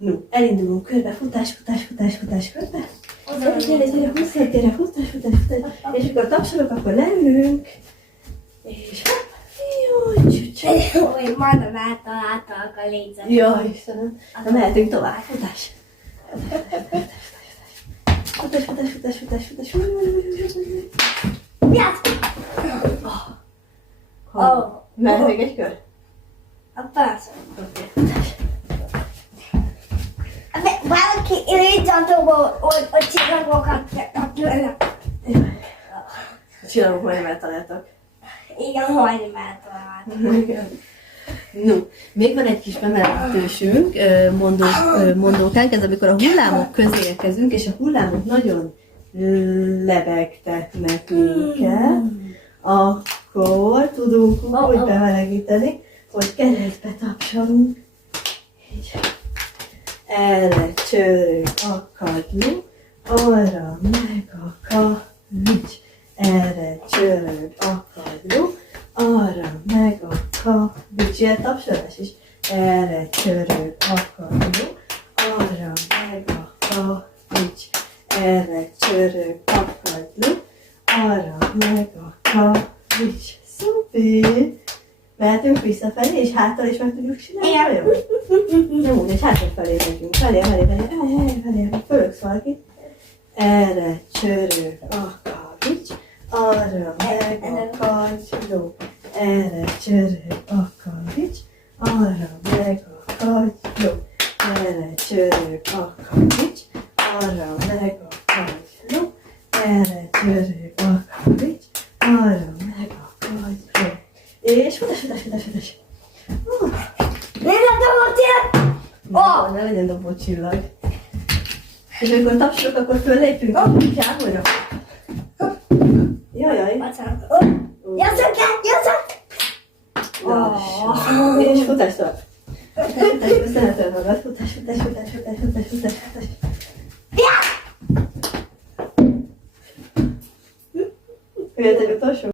No, elindulunk körbe, futás, körbe. Gyere, futás, és akkor tapsolok, akkor leülünk. És hopp, jaj, csücsök. Hogy majdnem eltaláltalak a légyzetet. Jaj, Istenem. Na, mehetünk tovább, futás. Futás. Mehet még egy kör? Persze. Oké, futás. Valaki légyzetóból hogy csillagokat lőnek. Csillagok majdnem eltaláltak. Igen, majdnem eltaláltam. Igen. No, még van egy kis bemelegítősünk, mondókánk, ez amikor a hullámok közé érkezünk, és a hullámok nagyon lebegtetnek minket, akkor tudunk úgy bemelegíteni, hogy keresztbe tapsolunk, így erre csörög a kagyló, arra meg a kavics, erre csörög a kagyló, arra meg a kavics, ilyen tapsolás is, erre csörög a kagyló, arra meg a kavics, erre csörög a kagyló, arra meg a kavics. Szuper! Mehetünk visszafelé, és háttal is meg tudjuk csinálni? Igen. Nem úgy, és hátrafelé megyünk. Felé, fölöksz valaki. Erre csörög a kavics, arra meg a kagyló. Erre csörög a kavics, arra meg a kagyló. Erre csörög a kavics, arra meg a kagyló. Erre csörög a kavics, arra meg a kagyló. És futás. Nézd a csillag! Ne legyen dobó csillag. És amikor tapsolok, akkor föllépünk a kutyámra. Jajjaj. Jösszök! És futás tovább. Szeretem magad. Futás. Jöjjön egy utolsó.